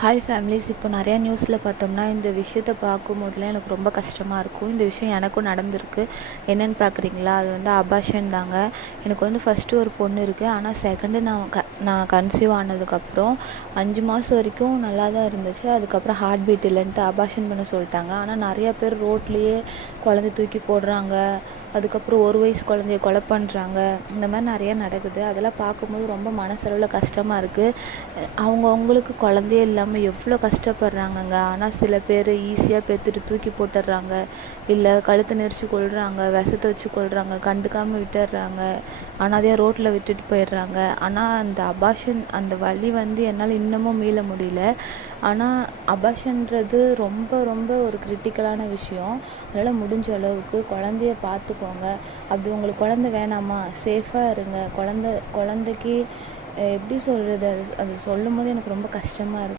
Hi families. இப்போ நிறையா நியூஸில் பார்த்தோம்னா இந்த விஷயத்த பார்க்கும்போதெல்லாம் எனக்கு ரொம்ப கஷ்டமாக இருக்கும். இந்த விஷயம் எனக்கும் நடந்திருக்கு. என்னென்னு பார்க்குறீங்களா? அது அபார்ஷன் தாங்க. எனக்கு ஃபஸ்ட்டு ஒரு பொண்ணு இருக்குது. ஆனால் செகண்டு நான் கன்சீவ் ஆனதுக்கப்புறம் 5 மாதம் வரைக்கும் நல்லா தான் இருந்துச்சு. அதுக்கப்புறம் ஹார்ட் பீட் இல்லைன்ட்டு அபார்ஷன் பண்ண சொல்லிட்டாங்க. ஆனால் நிறையா பேர் ரோட்லேயே குழந்தை தூக்கி போடுறாங்க. அதுக்கப்புறம் 1 வயசு குழந்தைய கொலை பண்ணுறாங்க. இந்த மாதிரி நிறையா நடக்குது. அதெல்லாம் பார்க்கும்போது ரொம்ப மனசளவில் கஷ்டமாக இருக்குது. அவங்களுக்கு குழந்தையே இல்லாமல் எவ்வளோ கஷ்டப்படுறாங்கங்க. ஆனால் சில பேர் ஈஸியாக பெற்றுட்டு தூக்கி போட்டுடுறாங்க, இல்லை கழுத்தை நெரிச்சு கொல்றாங்க, விஷத்தை வச்சு கொல்றாங்க, கண்டுக்காமல் விட்டுடுறாங்க, அனாதையாக ரோட்டில் விட்டுட்டு போயிடுறாங்க. ஆனால் அந்த அபார்ஷன் அந்த வலி என்னால் இன்னமும் மீள முடியல. ஆனால் அபார்ஷன்றது ரொம்ப ரொம்ப ஒரு கிரிட்டிக்கலான விஷயம். அதனால் முடிஞ்ச அளவுக்கு குழந்தைய பார்த்துக்கோங்க. அப்படி உங்களுக்கு குழந்தை வேணாமா, சேஃபாக இருங்க. குழந்தைக்கு எப்படி சொல்கிறது, அது சொல்லும் போது எனக்கு ரொம்ப கஷ்டமாக இருக்குது.